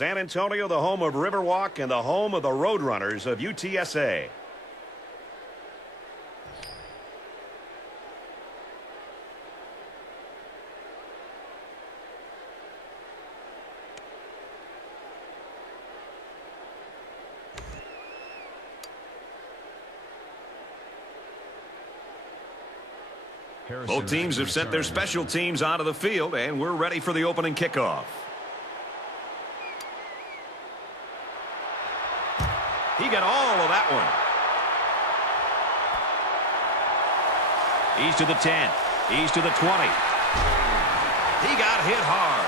San Antonio, the home of Riverwalk and the home of the Roadrunners of UTSA. Both teams have sent their special teams onto the field, and we're ready for the opening kickoff. He got all of that one. He's to the 10. He's to the 20. He got hit hard.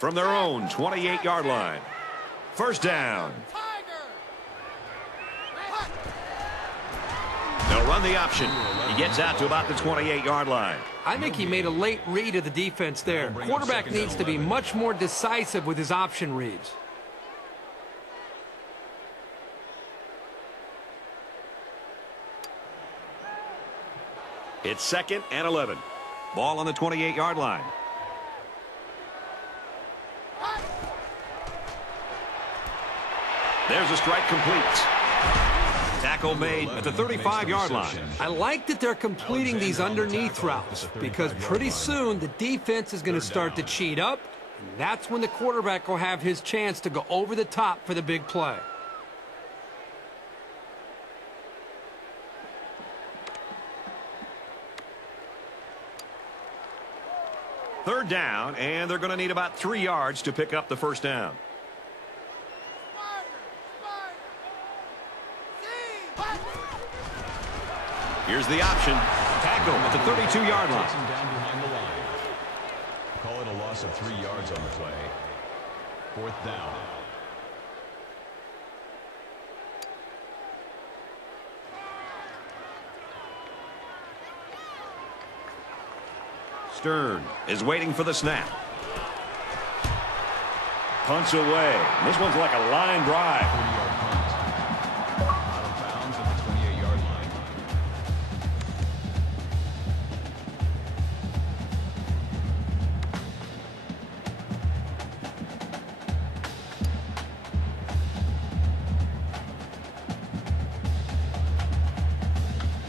From their own 28-yard line. First down. They'll run the option. He gets out to about the 28-yard line. I think he made a late read of the defense there. Quarterback needs to be much more decisive with his option reads. It's 2nd and 11. Ball on the 28-yard line. There's a strike complete. Tackle made at the 35-yard line. I like that they're completing these underneath routes because pretty soon the defense is going to start to cheat up, and that's when the quarterback will have his chance to go over the top for the big play. Third down, and they're going to need about 3 yards to pick up the first down. Here's the option. Tackle at the 32-yard line. Down behind the line. Call it a loss of 3 yards on the play. 4th down. Stern is waiting for the snap. Punts away. This one's like a line drive. 40-yard punt. Out of bounds at the 28-yard line.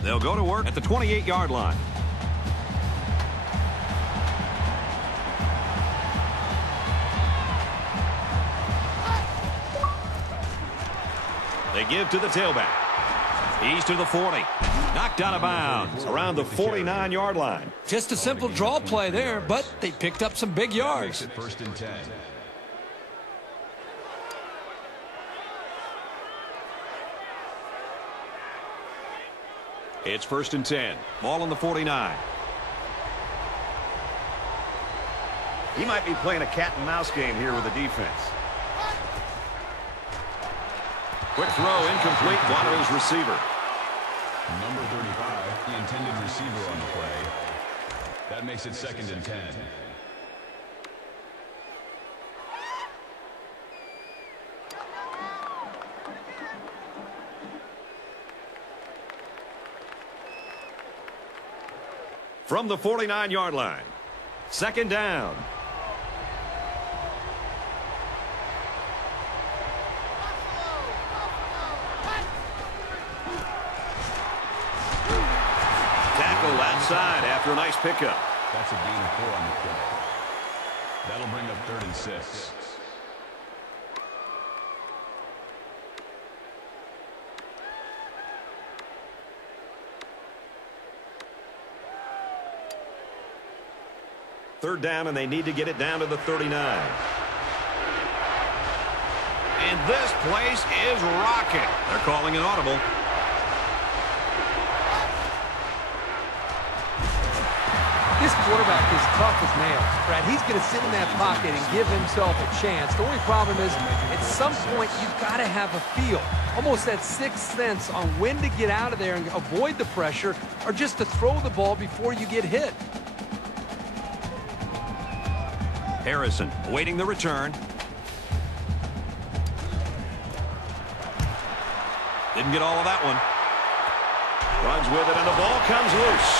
They'll go to work at the 28-yard line. They give to the tailback. He's to the 40. Knocked out of bounds around the 49-yard line. Just a simple draw play there, but they picked up some big yards. Makes it 1st and 10. It's 1st and 10. Ball on the 49. He might be playing a cat and mouse game here with the defense. Quick throw, incomplete. Watto's receiver. Number 35, the intended receiver on the play. That makes it 2nd and 10. From the 49-yard line. 2nd down. Tackle outside after a nice pickup. That's a gain of 4 on the play. That'll bring up 3rd and 6. Third down, and they need to get it down to the 39. And this place is rocking. They're calling an audible. This quarterback is tough as nails, Brad. He's going to sit in that pocket and give himself a chance. The only problem is, at some point, you've got to have a feel, almost that sixth sense on when to get out of there and avoid the pressure, or just to throw the ball before you get hit. Harrison awaiting the return. Didn't get all of that one. Runs with it, and the ball comes loose.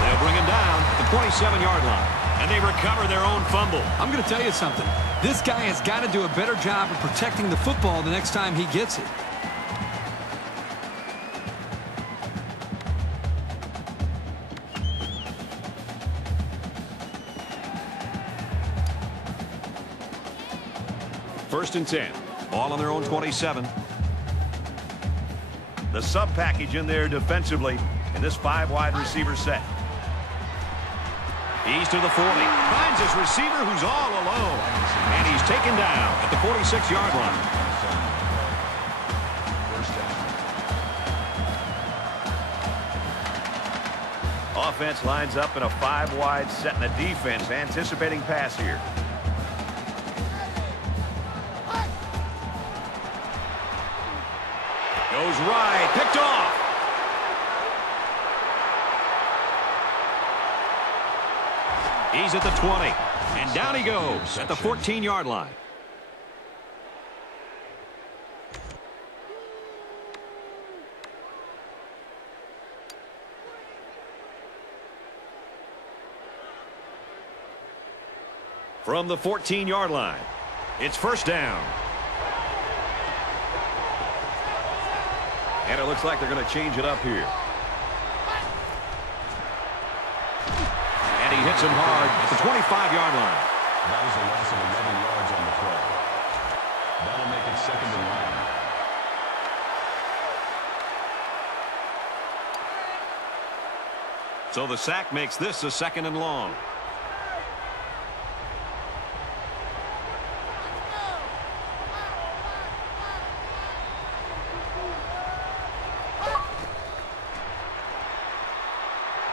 They'll bring him down at the 27-yard line, and they recover their own fumble. I'm going to tell you something. This guy has got to do a better job of protecting the football the next time he gets it. First and 10. Ball on their own 27. The sub package in there defensively in this 5-wide receiver set. He's to the 40. Finds his receiver who's all alone. And he's taken down at the 46-yard line. Offense lines up in a 5-wide set, and the defense anticipating pass here. Goes right. Picked off. He's at the 20. And down he goes at the 14-yard line. From the 14-yard line, it's first down. And it looks like they're going to change it up here. And he hits him hard at the 25-yard line. That is a loss of 11 yards on the play. That'll make it second and long. So the sack makes this a second and long.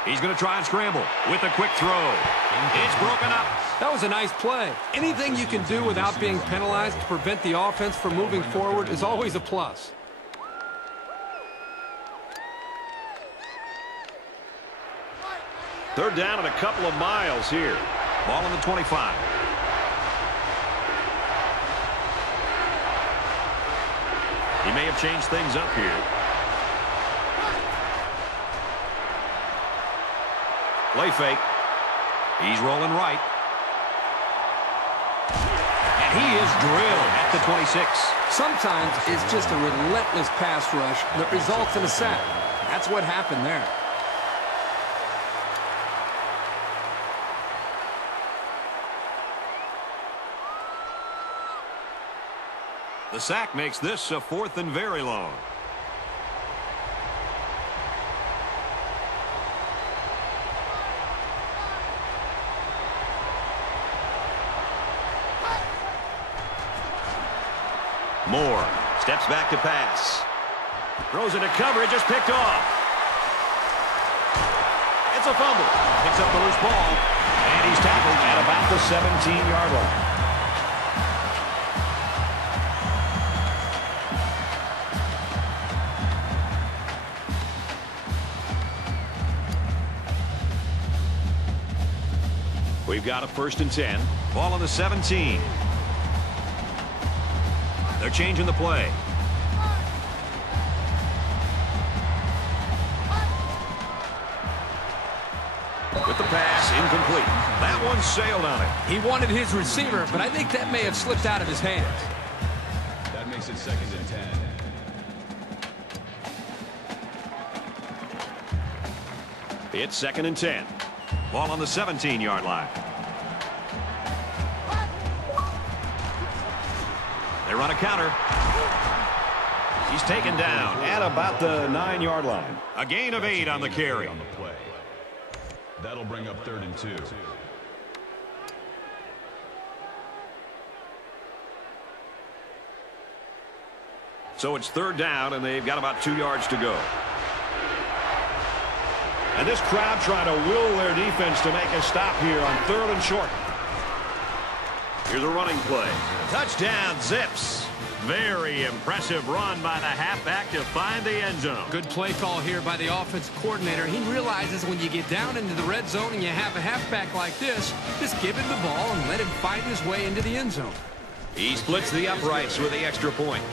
He's going to try and scramble with a quick throw. It's broken up. That was a nice play. Anything you can do without being penalized to prevent the offense from moving forward is always a plus. Third down and a couple of miles here. Ball on the 25. He may have changed things up here. Play fake. He's rolling right. And he is drilled at the 26. Sometimes it's just a relentless pass rush that results in a sack. That's what happened there. The sack makes this a fourth and very long. Moore steps back to pass. Throws into coverage, just picked off. It's a fumble. Picks up the loose ball. And he's tackled at about the 17-yard line. We've got a first and 10. Ball on the 17. They're changing the play. With the pass, incomplete. That one sailed on it. He wanted his receiver, but I think that may have slipped out of his hands. That makes it second and 10. It's second and 10. Ball on the 17-yard line. They run a counter. He's taken down at about the 9-yard line. A gain of 8 on the carry. On the play. That'll bring up third and 2. So it's third down, and they've got about 2 yards to go. And this crowd trying to will their defense to make a stop here on third and short. Here's a running play. Touchdown, Zips. Very impressive run by the halfback to find the end zone. Good play call here by the offensive coordinator. He realizes when you get down into the red zone and you have a halfback like this, just give him the ball and let him find his way into the end zone. He splits the uprights with the extra point.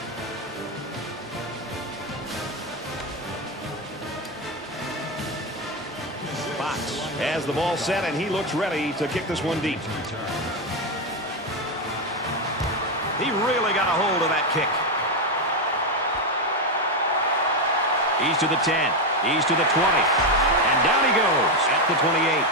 Fox has the ball set, and he looks ready to kick this one deep. He really got a hold of that kick. He's to the 10. He's to the 20. And down he goes at the 28.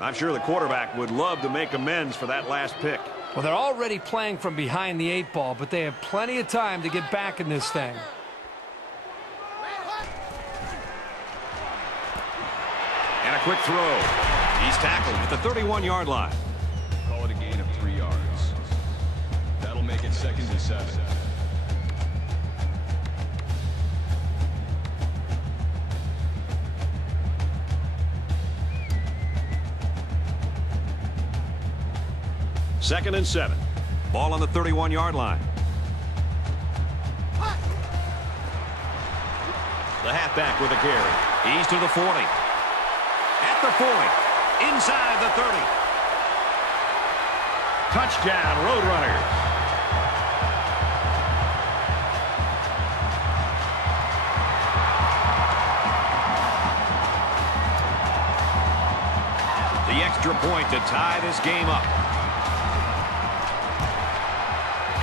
I'm sure the quarterback would love to make amends for that last pick. Well, they're already playing from behind the 8 ball, but they have plenty of time to get back in this thing. And a quick throw. He's tackled at the 31-yard line. Call it a gain of 3 yards. That'll make it 2nd and 7. Second and 7. Ball on the 31-yard line. The halfback with a carry. He's to the 40. At the 40. Inside the 30. Touchdown, Roadrunners. The extra point to tie this game up.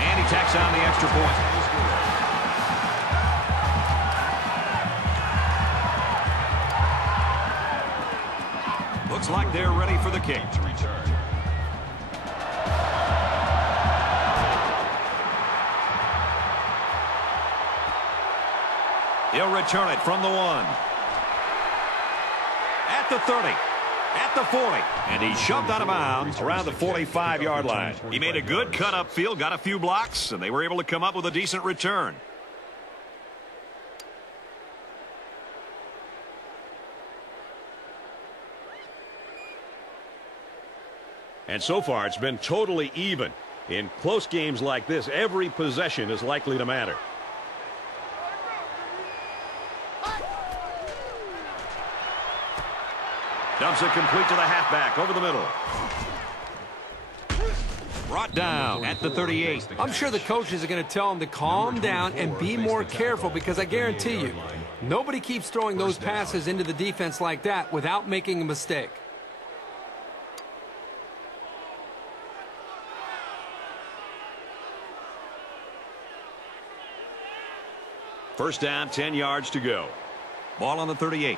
And he tacks on the extra point. Looks like they're ready for the kick. To return. He'll return it from the 1. At the 30. At the 40. And he's shoved out of bounds around the 45-yard line. He made a good cut upfield, got a few blocks, and they were able to come up with a decent return. And so far, it's been totally even. In close games like this, every possession is likely to matter. Dumps it complete to the halfback over the middle. Brought down at the 38. I'm sure the coaches are going to tell him to calm down and be more careful, because I guarantee you, nobody keeps throwing those passes into the defense like that without making a mistake. First down, 10 yards to go. Ball on the 38.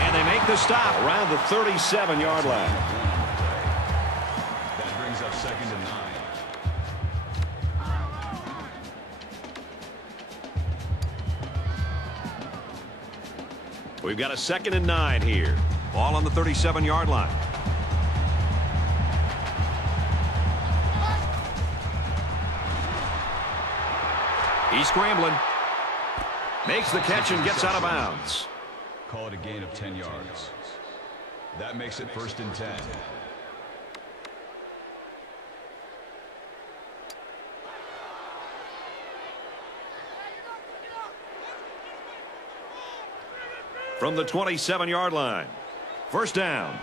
And they make the stop around the 37-yard line. That brings up 2nd and 9. We've got a 2nd and 9 here. Ball on the 37-yard line. He's scrambling. Makes the catch and gets out of bounds. Call it a gain of 10 yards. That makes it 1st and 10. From the 27-yard line. First down.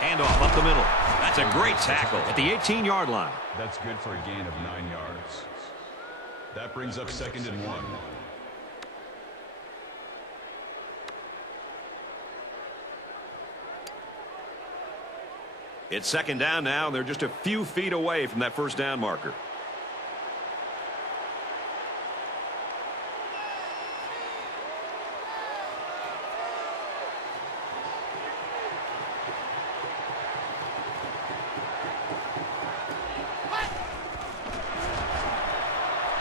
Handoff up the middle. That's a great tackle at the 18-yard line. That's good for a gain of 9 yards. That brings up 2nd and 1. It's 2nd down now, and they're just a few feet away from that first down marker.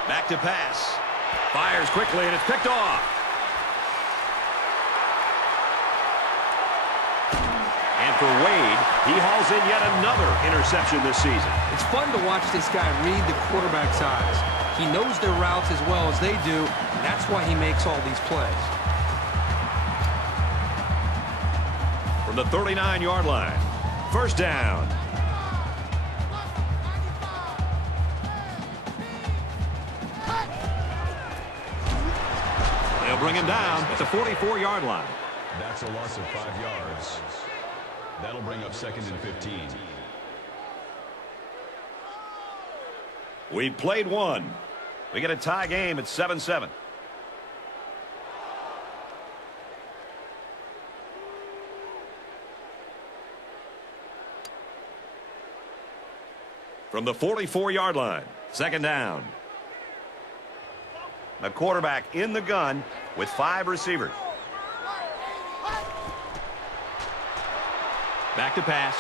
Back to pass. Fires quickly, and it's picked off. And for Wade, he hauls in yet another interception this season. It's fun to watch this guy read the quarterback's eyes. He knows their routes as well as they do, and that's why he makes all these plays. From the 39-yard line, first down. They'll bring him down at the 44-yard line. That's a loss of 5 yards. That'll bring up 2nd and 15. We played one. We get a tie game at 7-7. From the 44-yard line, second down. The quarterback in the gun with 5 receivers. Back to pass.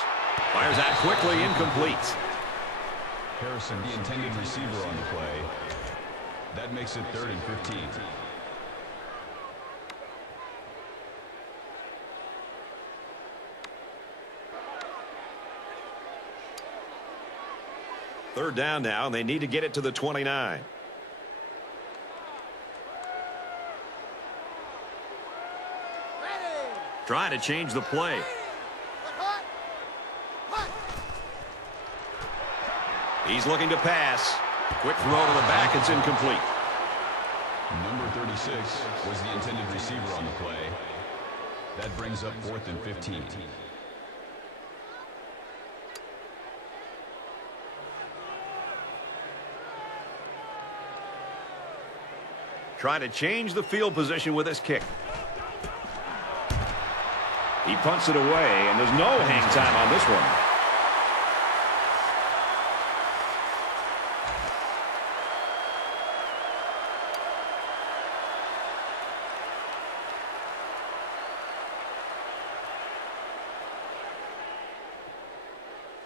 Fires out quickly, incomplete. Harrison, the intended receiver on the play. That makes it 3rd and 15. Third down now, and they need to get it to the 29. Trying to change the play. He's looking to pass. Quick throw to the back. It's incomplete. Number 36 was the intended receiver on the play. That brings up 4th and 15. Trying to change the field position with his kick. He punts it away, and there's no hang time on this one.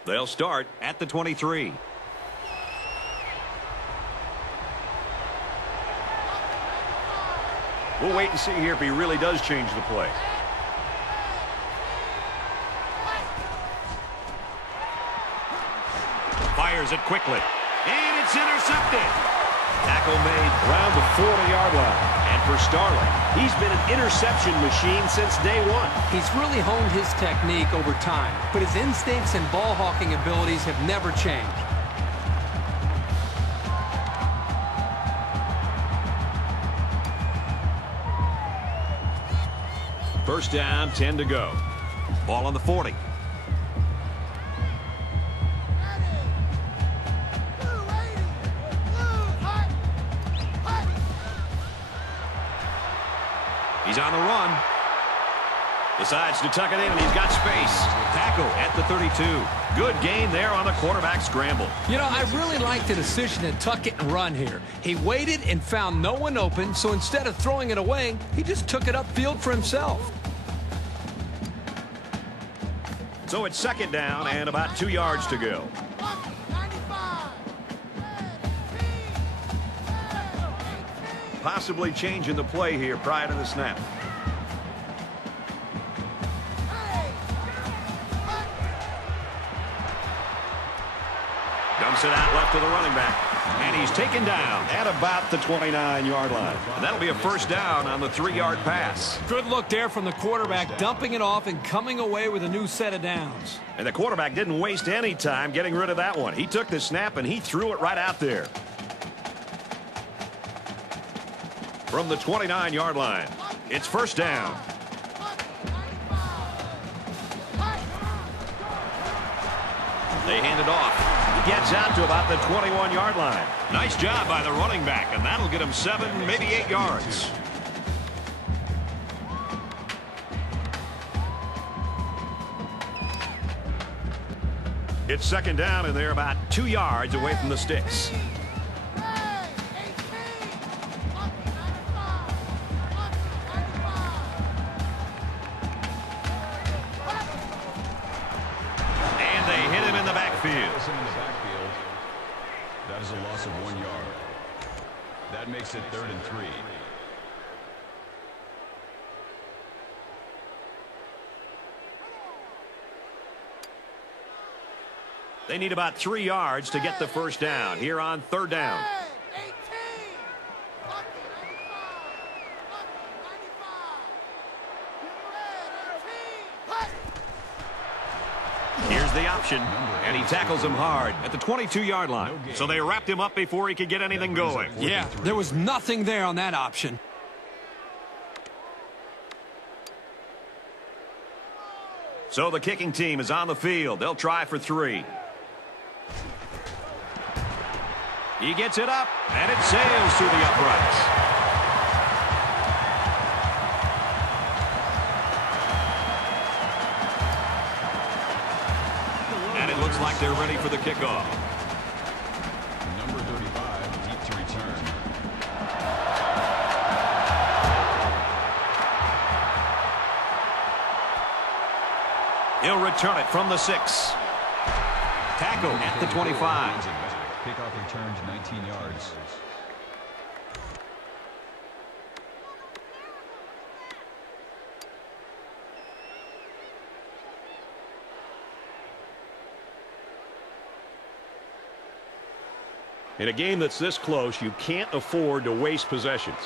They'll start at the 23. We'll wait and see here if he really does change the play. Fires it quickly. And it's intercepted. Tackle made around the 40-yard line. And for Starling, he's been an interception machine since day one. He's really honed his technique over time, but his instincts and ball hawking abilities have never changed. First down, 10 to go. Ball on the 40. He's on the run. Decides to tuck it in, and he's got space. Tackle at the 32. Good gain there on the quarterback scramble. You know, I really like the decision to tuck it and run here. He waited and found no one open, so instead of throwing it away, he just took it upfield for himself. So it's second down and about 2 yards to go. Possibly changing the play here prior to the snap. Dumps it out left to the running back. And he's taken down at about the 29-yard line. And that'll be a first down on the 3-yard pass. Good look there from the quarterback, dumping it off and coming away with a new set of downs. And the quarterback didn't waste any time getting rid of that one. He took the snap and he threw it right out there. From the 29-yard line, it's first down. They hand it off. He gets out to about the 21-yard line. Nice job by the running back, and that'll get him 7, maybe 8 yards. It's second down, and they're about 2 yards away from the sticks. In the backfield. That is a loss of 1 yard. That makes it 3rd and 3. They need about 3 yards to get the first down here on 3rd down. Here's the option, and he tackles him hard at the 22-yard line. So they wrapped him up before he could get anything going. Yeah, there was nothing there on that option. So the kicking team is on the field. They'll try for 3. He gets it up, and it sails through the uprights. And it looks like they're ready for the kickoff. Number 35, deep to return. He'll return it from the 6. Tackle at the 25. Kickoff return to 19 yards. In a game that's this close, you can't afford to waste possessions.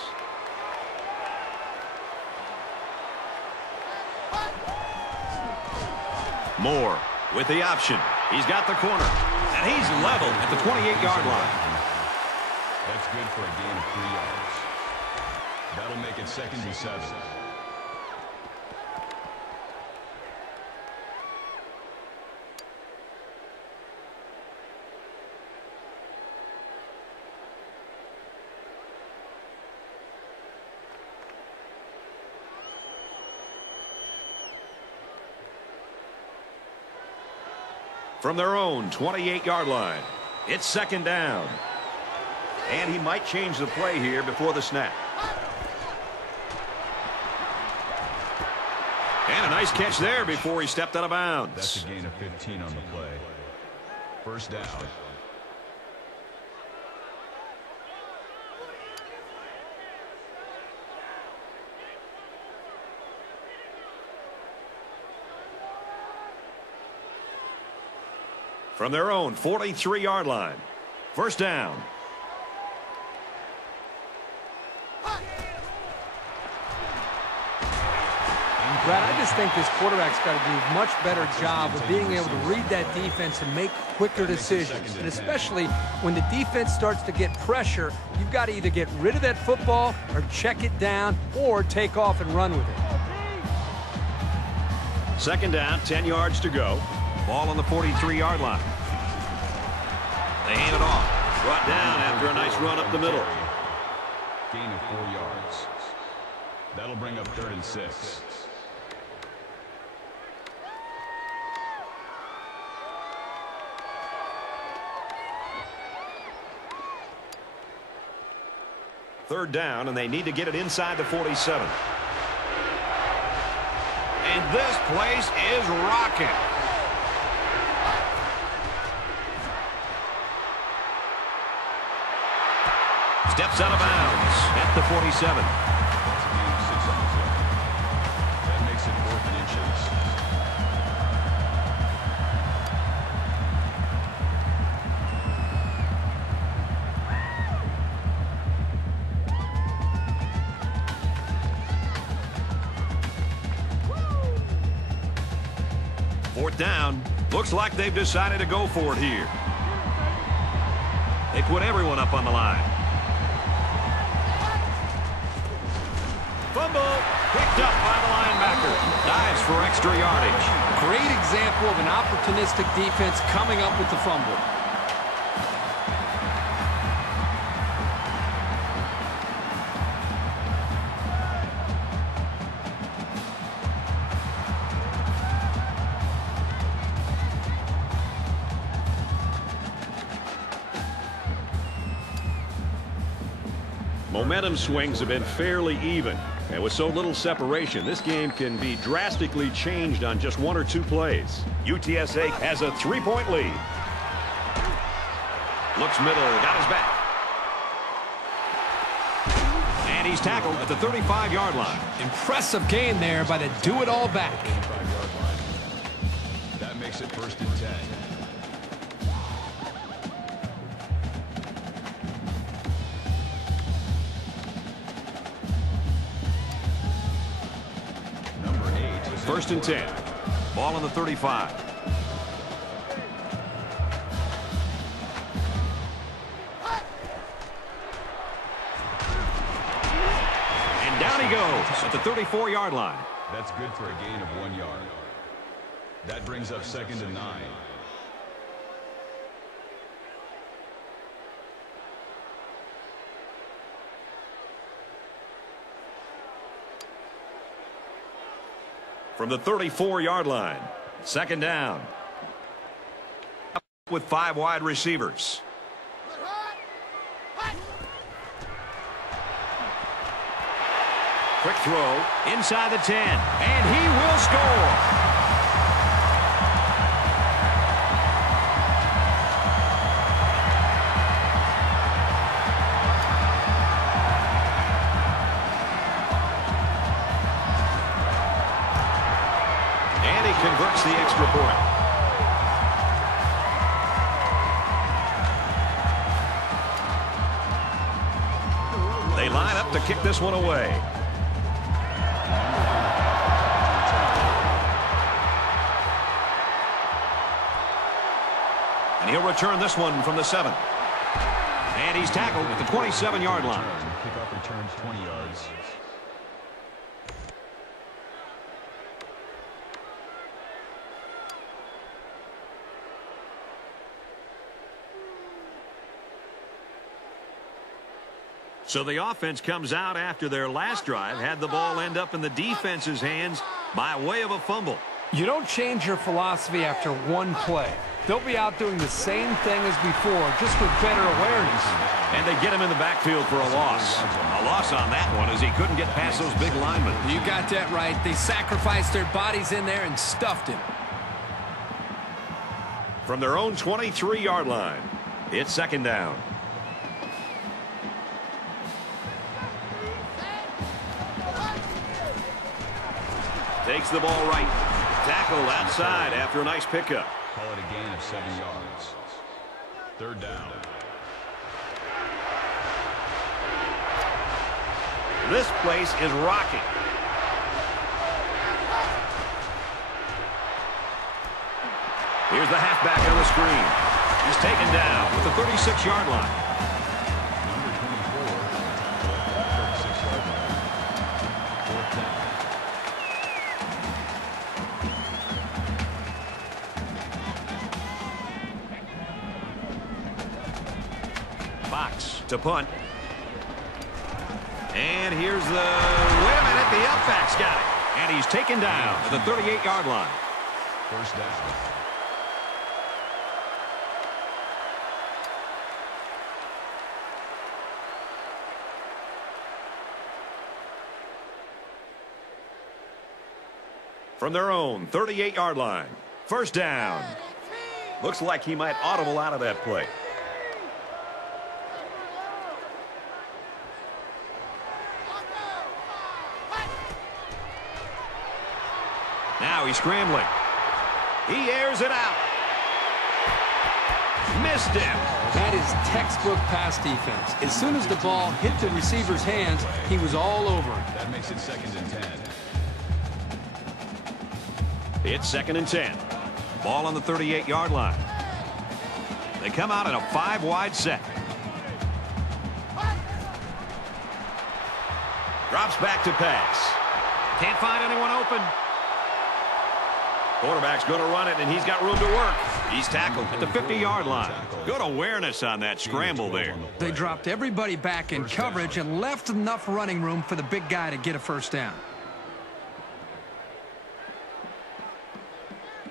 Moore with the option. He's got the corner, and he's leveled at the 28-yard line. That's good for a gain of 3 yards. That'll make it 2nd and 7. From their own 28-yard line, it's 2nd down. And he might change the play here before the snap. And a nice catch there before he stepped out of bounds. That's a gain of 15 on the play. 1st down. From their own 43-yard line, 1st down. Brad, I just think this quarterback's got to do a much better job of being able to read that defense and make quicker decisions. And especially when the defense starts to get pressure, you've got to either get rid of that football or check it down or take off and run with it. 2nd down, 10 yards to go. Ball on the 43-yard line. They hand it off. Brought down after a nice run up the middle. Gain of 4 yards. That'll bring up 3rd and 6. Third down, and they need to get it inside the 47. And this place is rocking. Steps out of bounds at the 47. That's a gain of 6 on the play. That makes it 4th and inches. Fourth down. Looks like they've decided to go for it here. They put everyone up on the line. Fumble. Picked up by the linebacker. Dives for extra yardage. Great example of an opportunistic defense coming up with the fumble. Momentum swings have been fairly even. And with so little separation, this game can be drastically changed on just 1 or 2 plays. UTSA has a 3-point lead. Looks middle, got his back. And he's tackled at the 35-yard line. Impressive gain there by the do-it-all back. 35-yard line. That makes it 1st and 10. Number 8 is 1st and 10. Ball on the 35. And down he goes at the 34-yard line. That's good for a gain of 1 yard. That brings up 2nd and 9. From the 34-yard line, 2nd down. With 5 wide receivers. Quick throw inside the 10, and he will score. Converts the extra point. They line up to kick this one away. And he'll return this one from the 7. And he's tackled at the 27-yard line. Kickoff returns 20 yards. So the offense comes out after their last drive, had the ball end up in the defense's hands by way of a fumble. You don't change your philosophy after one play. They'll be out doing the same thing as before, just with better awareness. And they get him in the backfield for a loss. A loss on that one as he couldn't get past those big linemen. You got that right. They sacrificed their bodies in there and stuffed him. From their own 23-yard line, it's 2nd down. Takes the ball right. Tackle outside after a nice pickup. Call it a gain of 7 yards. 3rd down. This place is rocking. Here's the halfback on the screen. He's taken down at the 36-yard line. Number 24, 36-yard line. 4th down. Box to punt. And here's the... Wait a minute, the up-back's got it. And he's taken down at the 38-yard line. 1st down. From their own 38-yard line. 1st down. Looks like he might audible out of that play. Now he's scrambling. He airs it out. Missed him. That is textbook pass defense. As soon as the ball hit the receiver's hands, he was all over it. That makes it 2nd and 10. It's 2nd and 10. Ball on the 38-yard line. They come out in a 5-wide set. Drops back to pass. Can't find anyone open. Quarterback's going to run it, and he's got room to work. He's tackled at the 50-yard line. Good awareness on that scramble there. They dropped everybody back in coverage and left enough running room for the big guy to get a 1st down.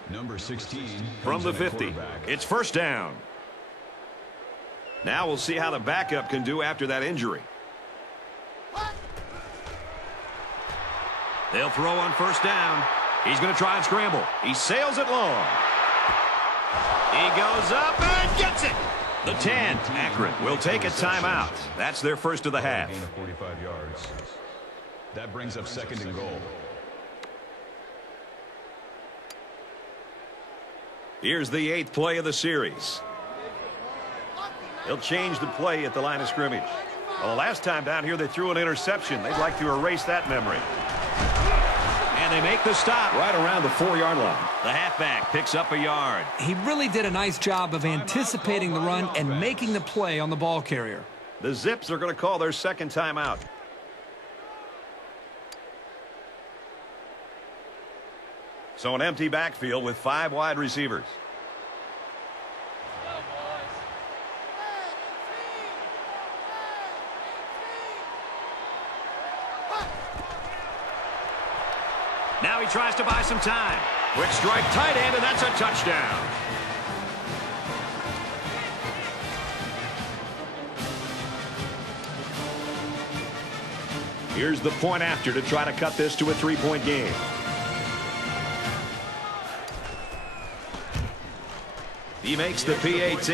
Number 16. From the 50, it's 1st down. Now we'll see how the backup can do after that injury. They'll throw on 1st down. He's going to try and scramble. He sails it long. He goes up and gets it. The 10. Akron will take a timeout. That's their first of the half. Gain of 45 yards. That brings up second and goal. Here's the 8th play of the series. They'll change the play at the line of scrimmage. Well, the last time down here they threw an interception. They'd like to erase that memory. And they make the stop right around the 4-yard line. The halfback picks up a yard. He really did a nice job of anticipating the run and making the play on the ball carrier. The Zips are going to call their second timeout. So an empty backfield with 5 wide receivers. Now he tries to buy some time. Quick strike tight end, and that's a touchdown. Here's the point after to try to cut this to a 3-point game. He makes the PAT.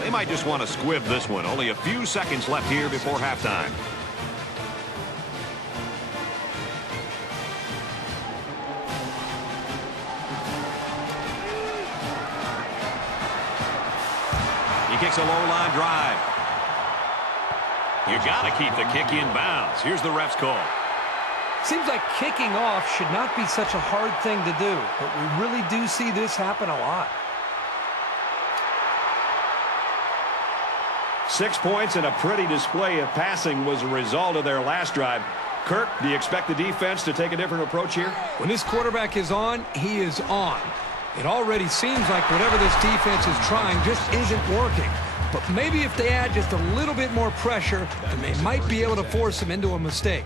They might just want to squib this one. Only a few seconds left here before halftime. He kicks a low-line drive. You got to keep the kick in bounds. Here's the ref's call. Seems like kicking off should not be such a hard thing to do, but we really do see this happen a lot. 6 points and a pretty display of passing was a result of their last drive. Kirk, do you expect the defense to take a different approach here? When this quarterback is on, he is on. It already seems like whatever this defense is trying just isn't working. But maybe if they add just a little bit more pressure, then they might be able to force him into a mistake.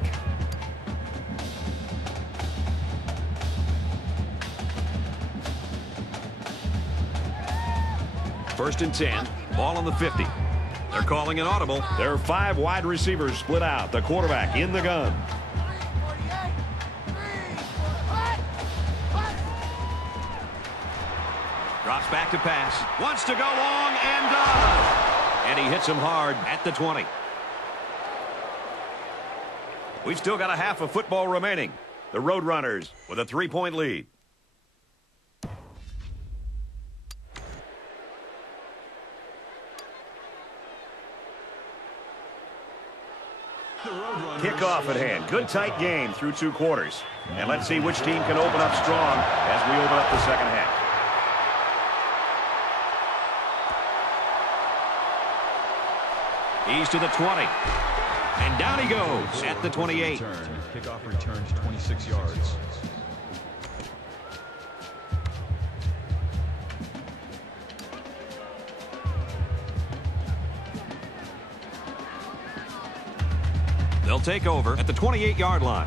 First and 10, ball on the 50. They're calling an audible. There are 5 wide receivers split out. The quarterback in the gun. Drops back to pass. Wants to go long and does. And he hits him hard at the 20. We've still got a half of football remaining. The Roadrunners with a 3-point lead. Kickoff at hand. Good tight game through 2 quarters. And let's see which team can open up strong as we open up the second half. He's to the 20. And down he goes at the 28. Kickoff return to 26 yards. They'll take over at the 28-yard line.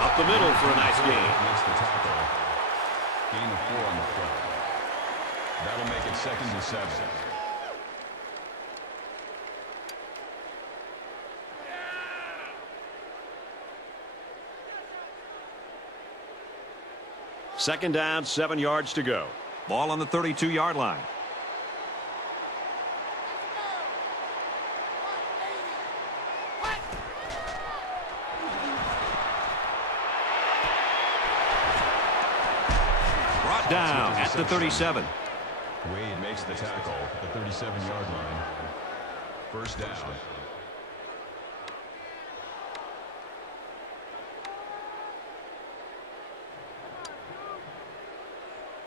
Up the middle for a nice gain. Makes the tackle. Gain of 4 on the play. That'll make it 2nd and 7. Second down, 7 yards to go. Ball on the 32-yard line. Brought down at the 37. Wade makes the tackle at the 37-yard line. First down.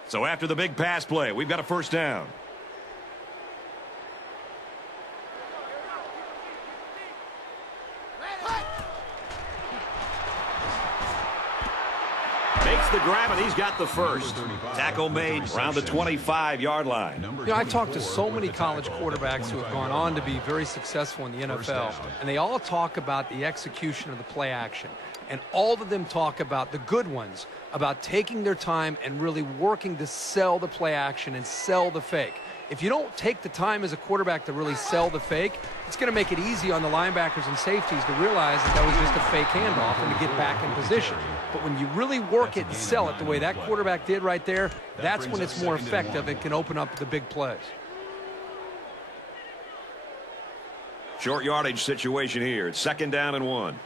So after the big pass play, we've got a first down. Makes the grab, and he's got the first. Tackle made around the 25-yard line. You know, I talked to so many college quarterbacks who have gone on to be very successful in the NFL, and they all talk about the execution of the play action. And all of them talk about, the good ones, about taking their time and really working to sell the play action and sell the fake. If you don't take the time as a quarterback to really sell the fake, it's going to make it easy on the linebackers and safeties to realize that that was just a fake handoff and to get back in position. But when you really work it and sell it the way that quarterback did right there, that's when it's more effective and can open up the big plays. Short yardage situation here. It's 2nd down and 1.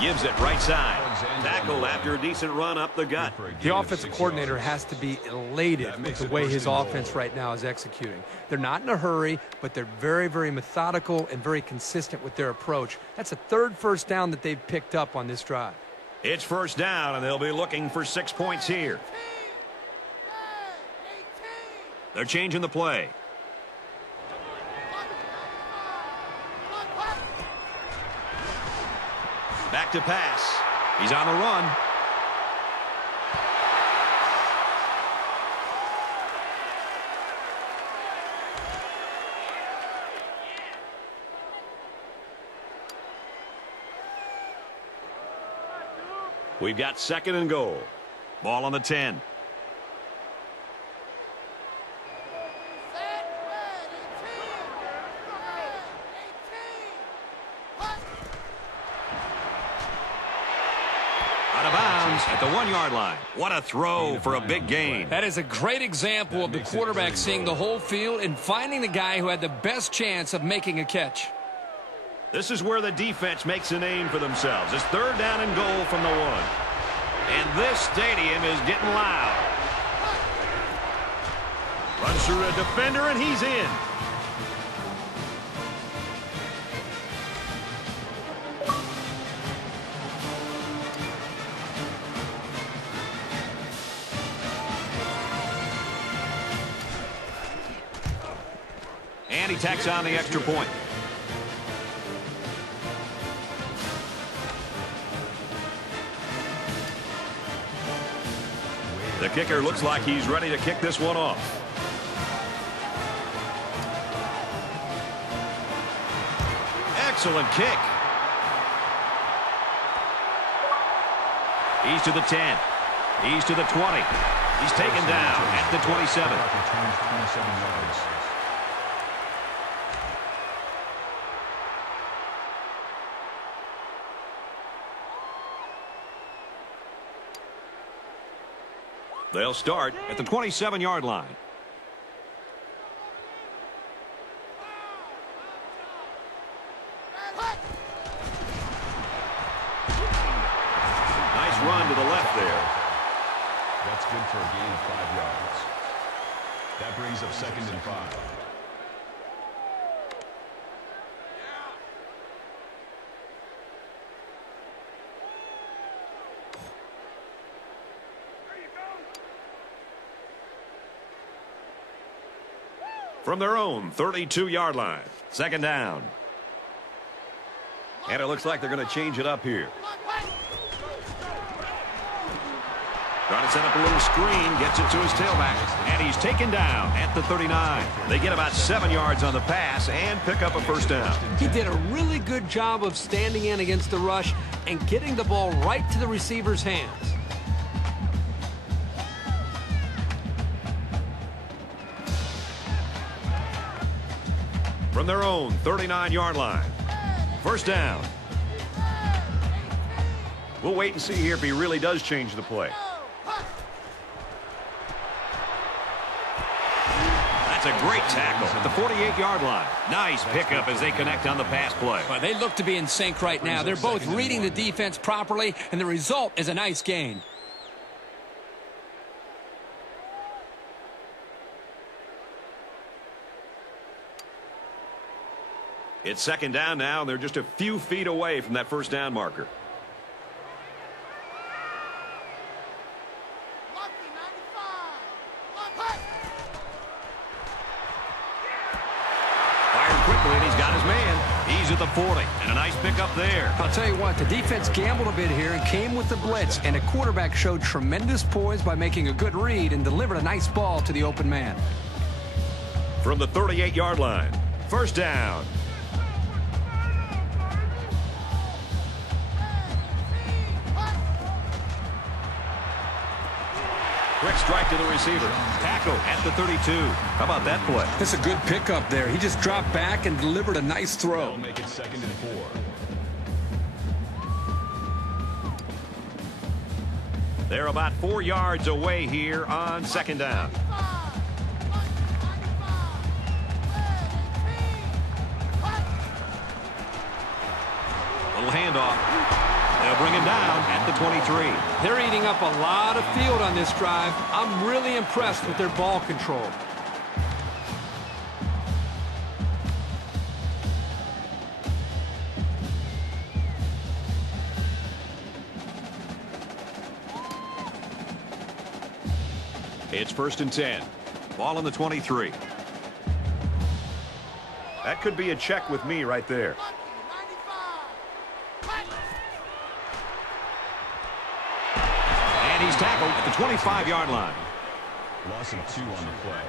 Gives it right side. Tackled after a decent run up the gut. The offensive coordinator has to be elated with the way his offense right now is executing. They're not in a hurry, but they're very, very methodical and very consistent with their approach. That's a 3rd first down that they've picked up on this drive. It's 1st down, and they'll be looking for 6 points here. They're changing the play. Back to pass. He's on the run. We've got 2nd and goal. Ball on the 10. At the 1-yard line. What a throw for a big gain. That is a great example of the quarterback seeing the whole field and finding the guy who had the best chance of making a catch. This is where the defense makes a name for themselves. It's 3rd down and goal from the 1. And this stadium is getting loud. Runs through a defender, and he's in. And he tacks on the extra point. The kicker looks like he's ready to kick this one off. Excellent kick. He's to the 10. He's to the 20. He's taken down at the 27. They'll start at the 27-yard line. Nice run to the left there. That's good for a gain of 5 yards. That brings up 2nd and 5. From their own 32-yard line. 2nd down. And it looks like they're going to change it up here. Trying to set up a little screen. Gets it to his tailback. And he's taken down at the 39. They get about 7 yards on the pass and pick up a 1st down. He did a really good job of standing in against the rush and getting the ball right to the receiver's hands. From their own 39-yard line. 1st down. We'll wait and see here if he really does change the play. That's a great tackle at the 48-yard line. Nice pickup as they connect on the pass play. Well, they look to be in sync right now. They're both reading the defense properly, and the result is a nice gain. It's 2nd down now, and they're just a few feet away from that 1st down marker. Fired quickly, and he's got his man. He's at the 40, and a nice pickup there. I'll tell you what, the defense gambled a bit here and came with the blitz, and the quarterback showed tremendous poise by making a good read and delivered a nice ball to the open man. From the 38-yard line, first down. Quick strike to the receiver. Tackle at the 32. How about that play? That's a good pickup there. He just dropped back and delivered a nice throw. That'll make it 2nd and 4. They're about 4 yards away here on 2nd down. Little handoff. They'll bring him down at the 23. They're eating up a lot of field on this drive. I'm really impressed with their ball control. It's 1st and 10. Ball on the 23. That could be a check with me right there. And he's tackled at the 25-yard line. Loss of 2 on the play.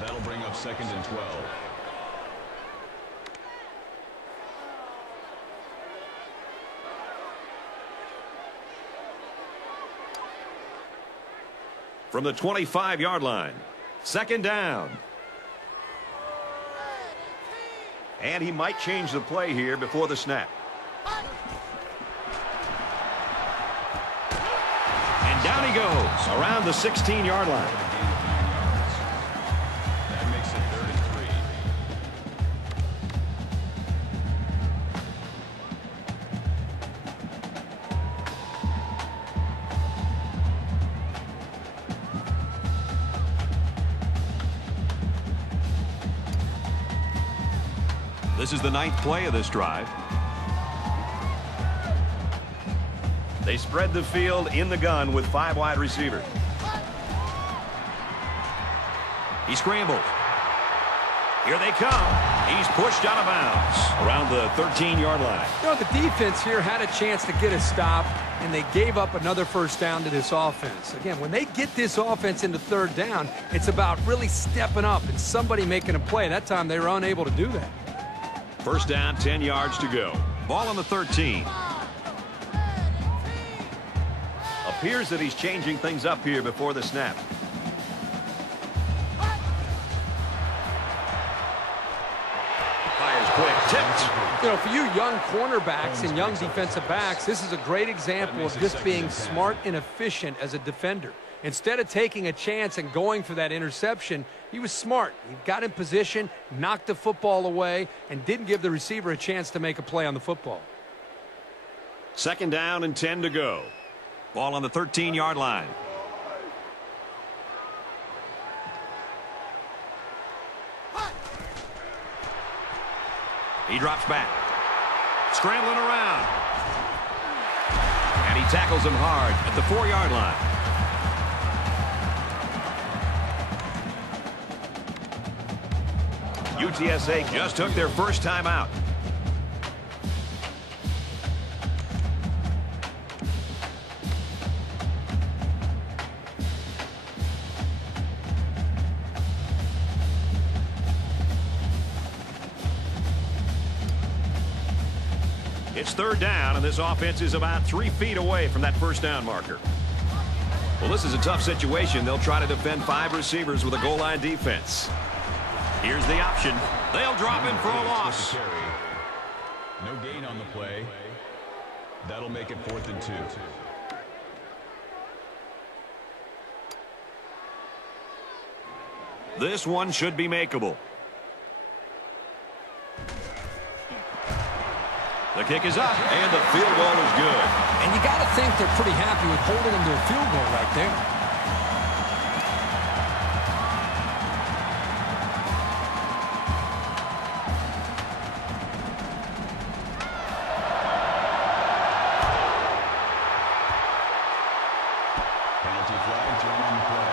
That'll bring up 2nd and 12. From the 25-yard line, 2nd down. And he might change the play here before the snap. And down he goes around the 16-yard line. That makes it 3rd and 3. This is the 9th play of this drive. They spread the field in the gun with 5 wide receivers. He scrambles. Here they come. He's pushed out of bounds around the 13-yard line. You know, the defense here had a chance to get a stop, and they gave up another first down to this offense. Again, when they get this offense into 3rd down, it's about really stepping up and somebody making a play. That time they were unable to do that. 1st down, 10 yards to go. Ball on the 13. Appears that he's changing things up here before the snap. Fires quick, tipped. You know, for you young cornerbacks and young defensive backs, this is a great example of just being smart and efficient as a defender. Instead of taking a chance and going for that interception, he was smart. He got in position, knocked the football away, and didn't give the receiver a chance to make a play on the football. 2nd down and 10 to go. Ball on the 13-yard line. He drops back. Scrambling around. And he tackles him hard at the 4-yard line. UTSA just took their first time out. It's 3rd down, and this offense is about 3 feet away from that first down marker. Well, this is a tough situation. They'll try to defend 5 receivers with a goal line defense. Here's the option. They'll drop him for a loss. No gain on the play. That'll make it 4th and 2. This one should be makeable. The kick is up, and the field goal is good. And you got to think they're pretty happy with holding them to a field goal right there. Penalty flag thrown on the play.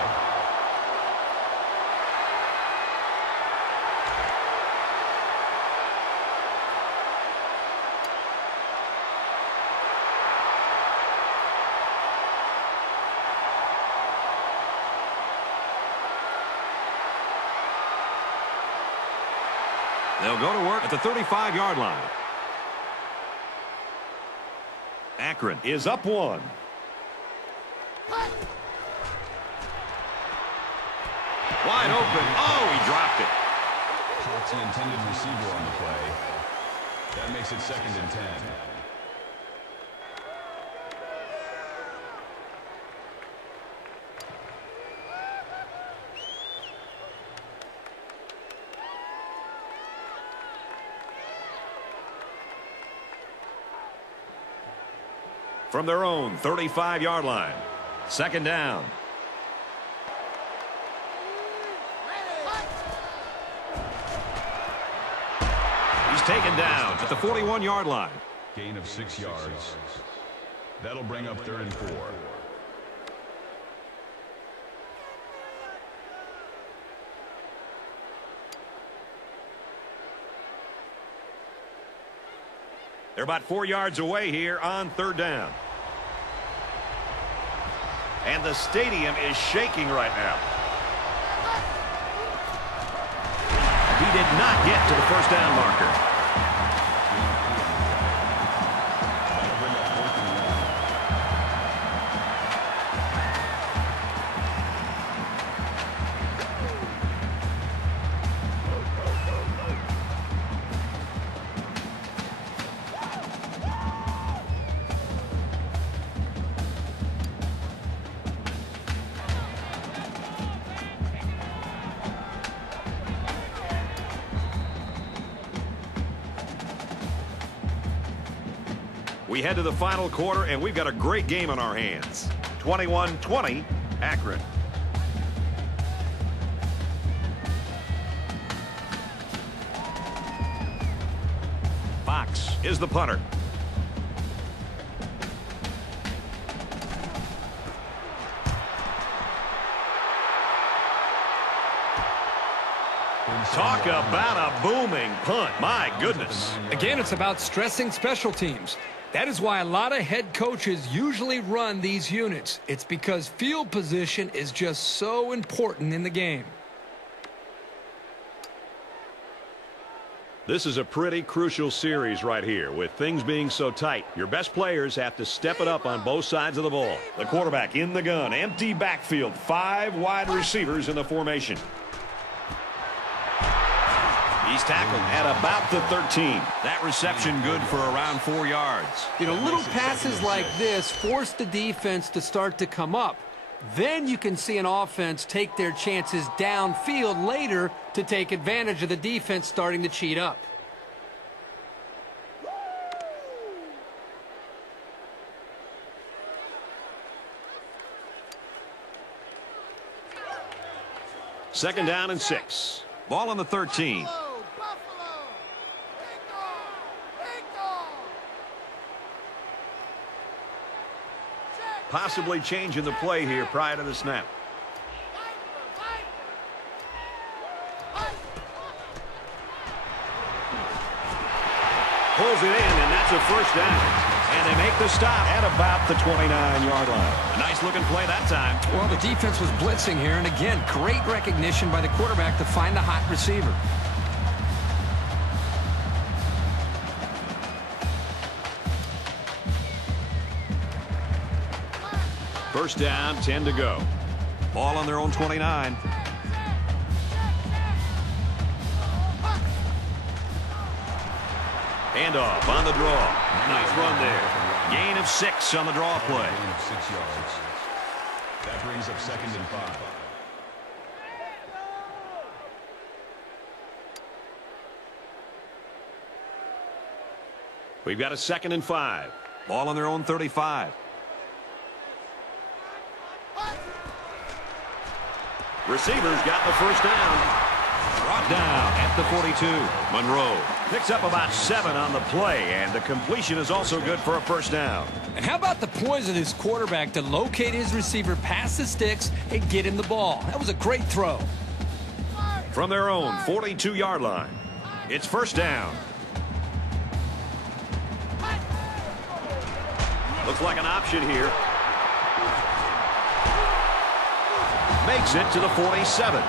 They'll go to work at the 35-yard line. Akron is up 1. Wide open. Oh, he dropped it. That's the intended receiver on the play. That makes it 2nd and 10. From their own 35-yard line. 2nd down. He's taken down at the 41-yard line. Gain of 6 yards. That'll bring up 3rd and 4. They're about 4 yards away here on 3rd down. And the stadium is shaking right now. He did not get to the 1st down marker. We head to the final quarter, and we've got a great game on our hands. 21-20, Akron. Fox is the punter. Talk about a booming punt. My goodness. Again, it's about stressing special teams. That is why a lot of head coaches usually run these units. It's because field position is just so important in the game. This is a pretty crucial series right here. With things being so tight, your best players have to step it up on both sides of the ball. The quarterback in the gun. Empty backfield. 5 wide receivers in the formation. He's tackled at about the 13. That reception good for around 4 yards. You know, little passes like this force the defense to start to come up. Then you can see an offense take their chances downfield later to take advantage of the defense starting to cheat up. Second down and 6. Ball on the 13. Possibly changing the play here prior to the snap. Pulls it in, and that's a 1st down. And they make the stop at about the 29-yard line. Nice looking play that time. Well, the defense was blitzing here, and again, great recognition by the quarterback to find the hot receiver. First down, 10 to go. Ball on their own 29. Handoff on the draw. Nice run there. Gain of 6 on the draw play. Gain of 6 yards. That brings up 2nd and 5. We've got a 2nd and 5. Ball on their own 35. Receivers got the 1st down. Brought down at the 42. Monroe picks up about 7 on the play, and the completion is also good for a 1st down. And how about the poise of this quarterback to locate his receiver past the sticks and get him the ball? That was a great throw. From their own 42-yard line, it's 1st down. Looks like an option here. Makes it to the 47.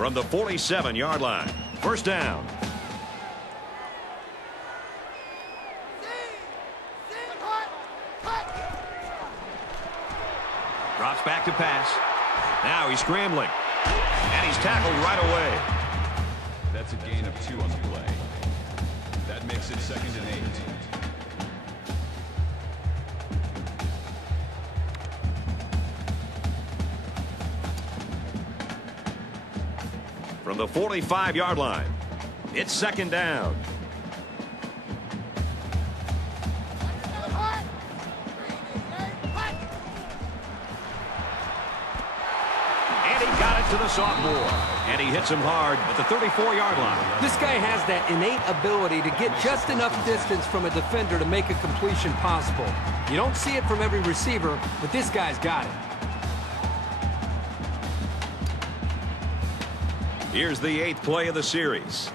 From the 47-yard line. First down. Drops back to pass. Now he's scrambling. And he's tackled right away. That's a gain of 2 on the play. That makes it 2nd and 8. From the 45-yard line. It's 2nd down. To the sophomore, and he hits him hard at the 34-yard line. This guy has that innate ability to get just enough distance from a defender to make a completion possible. You don't see it from every receiver, but this guy's got it. Here's the 8th play of the series.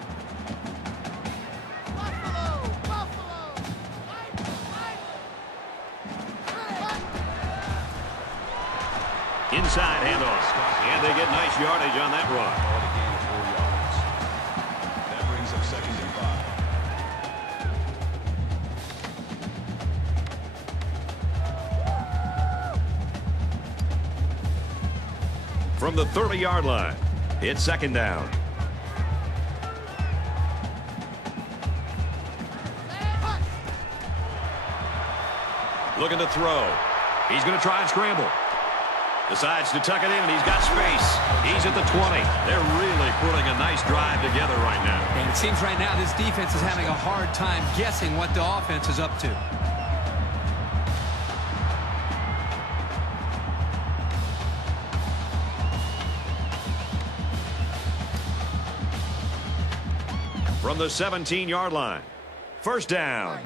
Inside handoff. And they get nice yardage on that run. That brings up 2nd and 5. From the 30-yard line, it's 2nd down. Looking to throw. He's going to try and scramble. Decides to tuck it in, and he's got space. He's at the 20. They're really putting a nice drive together right now. And it seems right now this defense is having a hard time guessing what the offense is up to. From the 17-yard line, first down.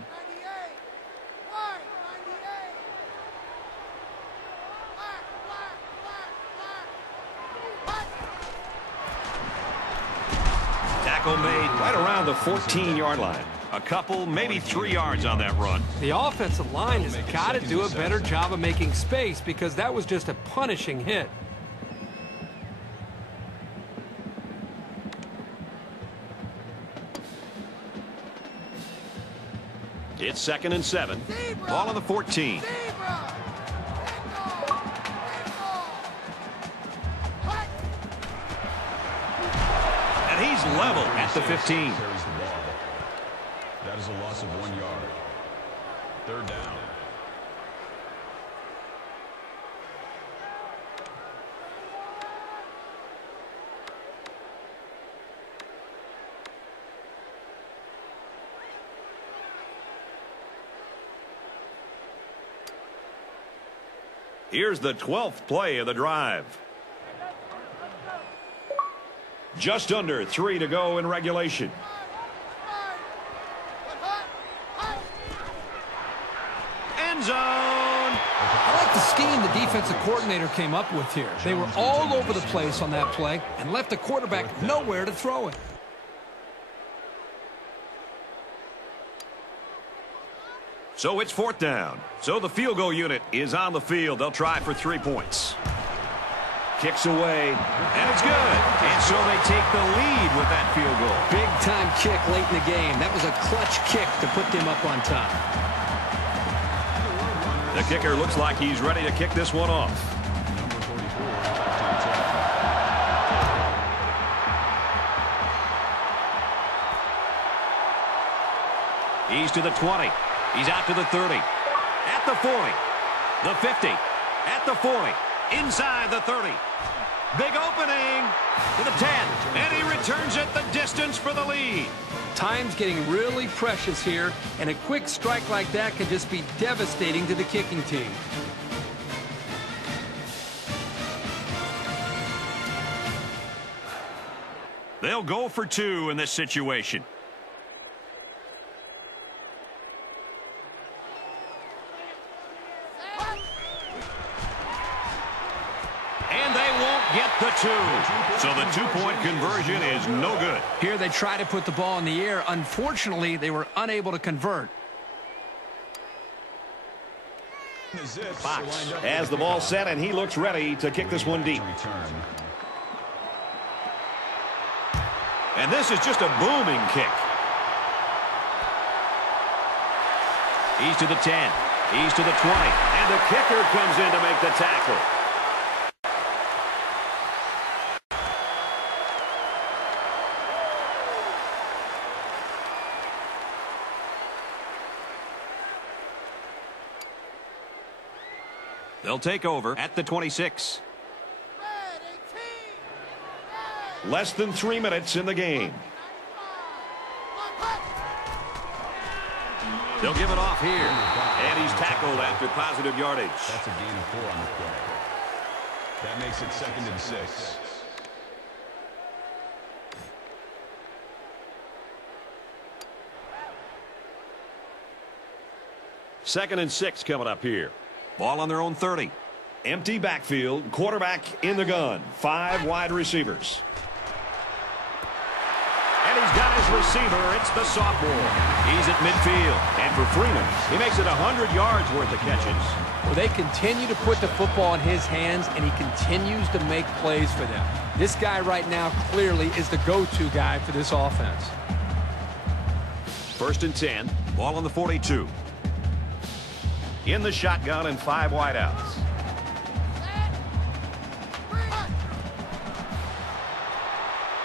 Made right around the 14-yard line. A couple, maybe 3 yards on that run. The offensive line has got to do a better job of making space because that was just a punishing hit. It's 2nd and 7. Ball on the 14. He's level at the 15. That is a loss of 1 yard. 3rd down. Here's the 12th play of the drive. Just under 3 to go in regulation. End zone. I like the scheme the defensive coordinator came up with here. They were all over the place on that play and left the quarterback nowhere to throw it. So it's 4th down. So the field goal unit is on the field. They'll try for 3 points. Kicks away, and it's good. And so they take the lead with that field goal. Big-time kick late in the game. That was a clutch kick to put them up on top. The kicker looks like he's ready to kick this one off. He's to the 20. He's out to the 30. At the 40. The 50. At the 40. Inside the 30. Big opening to the 10. And he returns it the distance for the lead. Time's getting really precious here, and a quick strike like that can just be devastating to the kicking team. They'll go for 2 in this situation. Get the 2. So the 2-point conversion is no good. Here they try to put the ball in the air. Unfortunately, they were unable to convert. Fox has the ball set, and he looks ready to kick this one deep. And this is just a booming kick. He's to the 10. He's to the 20. And the kicker comes in to make the tackle. They'll take over at the 26. Less than 3 minutes in the game. They'll give it off here. And he's tackled after positive yardage. That's a gain of 4 on the play. That makes it 2nd and 6. Second and 6 coming up here. Ball on their own 30. Empty backfield, quarterback in the gun. 5 wide receivers. And he's got his receiver. It's the sophomore. He's at midfield. And for Freeman, he makes it 100 yards worth of catches. Well, they continue to put the football in his hands, and he continues to make plays for them. This guy right now clearly is the go-to guy for this offense. 1st and 10. Ball on the 42. In the shotgun and 5 wideouts.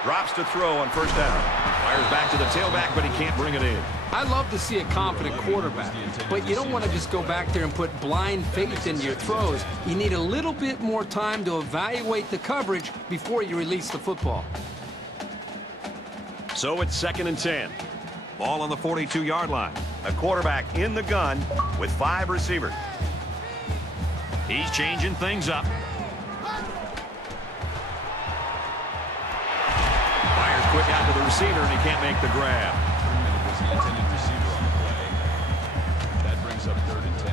Drops to throw on 1st down. Fires back to the tailback, but he can't bring it in. I love to see a confident quarterback, but you don't want to just go back there and put blind faith into your throws. You need a little bit more time to evaluate the coverage before you release the football. So it's 2nd and 10. Ball on the 42-yard line. A quarterback in the gun with 5 receivers. He's changing things up. Fires quick out to the receiver, and he can't make the grab. Was the intended receiver on the play. That brings up 3rd and 10.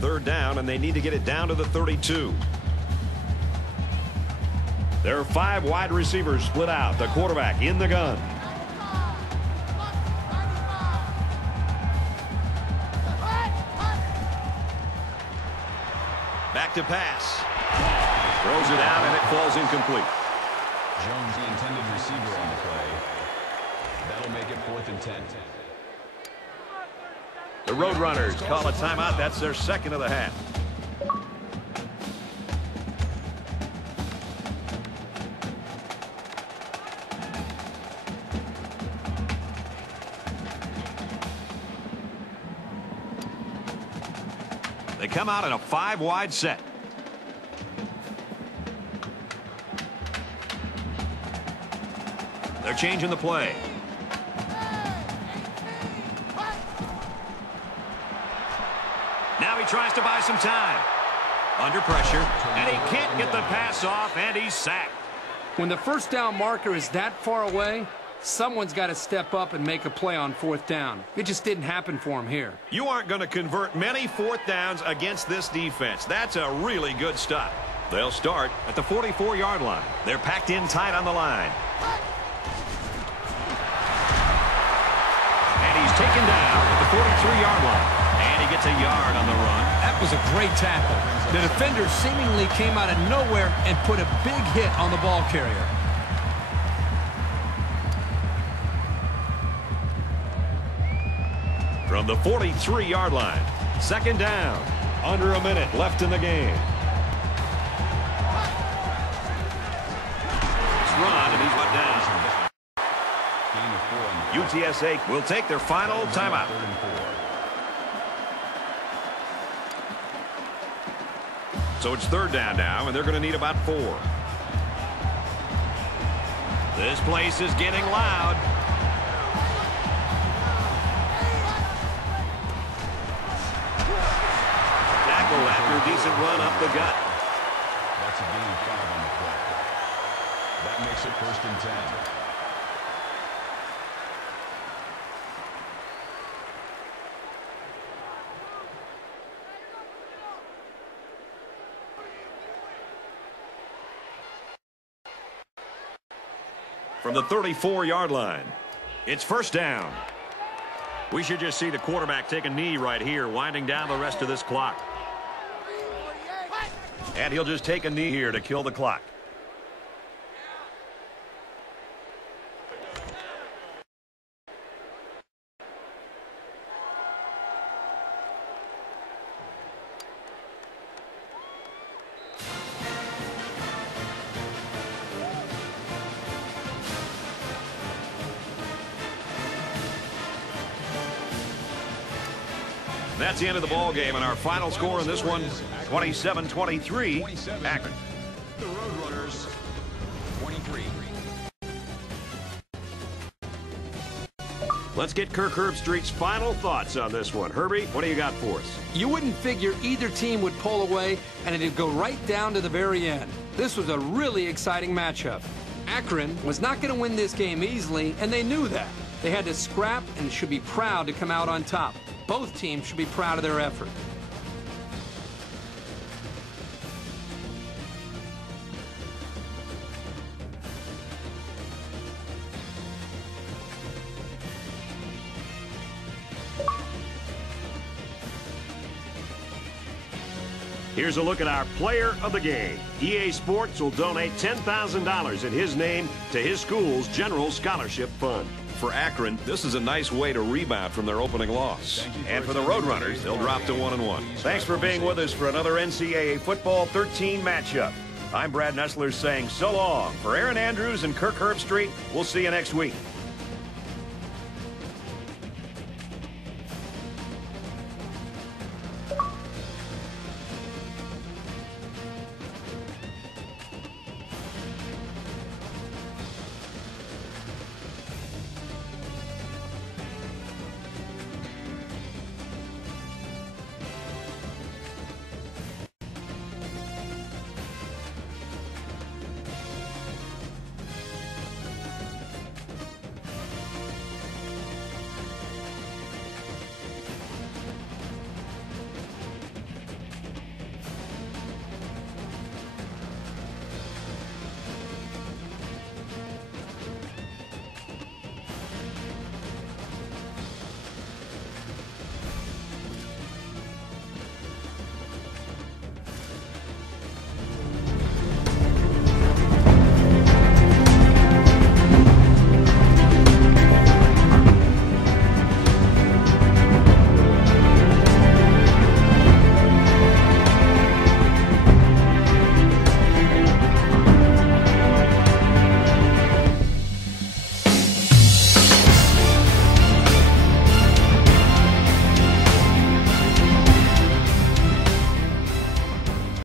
Third down, and they need to get it down to the 32. There are 5 wide receivers split out. The quarterback in the gun. Back to pass. Throws it out, and it falls incomplete. Jones, the intended receiver on the play. That'll make it 4th and 10. The Roadrunners call a timeout. That's their 2nd of the half. They come out in a 5-wide set. They're changing the play. Now he tries to buy some time. Under pressure, and he can't get the pass off, and he's sacked. When the 1st down marker is that far away, someone's got to step up and make a play on 4th down. It just didn't happen for him here. You aren't going to convert many 4th downs against this defense. That's a really good stop. They'll start At the 44-yard line. They're packed in tight on the line. And he's taken down at the 43-yard line. And he gets a yard on the run. That was a great tackle. The defender seemingly came out of nowhere and put a big hit on the ball carrier. From the 43-yard line. 2nd down. Under a minute left in the game. It's run, and he's let down. UTSA will take their final timeout. So it's 3rd down now, and they're going to need about 4. This place is getting loud. Tackle after a decent run up the gut. That's a gain of 5 on the play. That makes it 1st and 10. From the 34-yard line. It's 1st down. We should just see the quarterback take a knee right here, winding down the rest of this clock. And he'll just take a knee here to kill the clock. That's the end of the ball game, and our final score in this one, 27-23, Akron. The Roadrunners, 23. Let's get Kirk Herbstreit's final thoughts on this one. Herbie, what do you got for us? You wouldn't figure either team would pull away, and it'd go right down to the very end. This was a really exciting matchup. Akron was not going to win this game easily, and they knew that. They had to scrap and should be proud to come out on top. Both teams should be proud of their effort. Here's a look at our player of the game. EA Sports will donate $10,000 in his name to his school's General Scholarship Fund. For Akron, this is a nice way to rebound from their opening loss. And for the Roadrunners, they'll drop to 1-1. Thanks for being with us for another NCAA Football 13 matchup. I'm Brad Nessler saying so long. For Aaron Andrews and Kirk Herbstreit, we'll see you next week.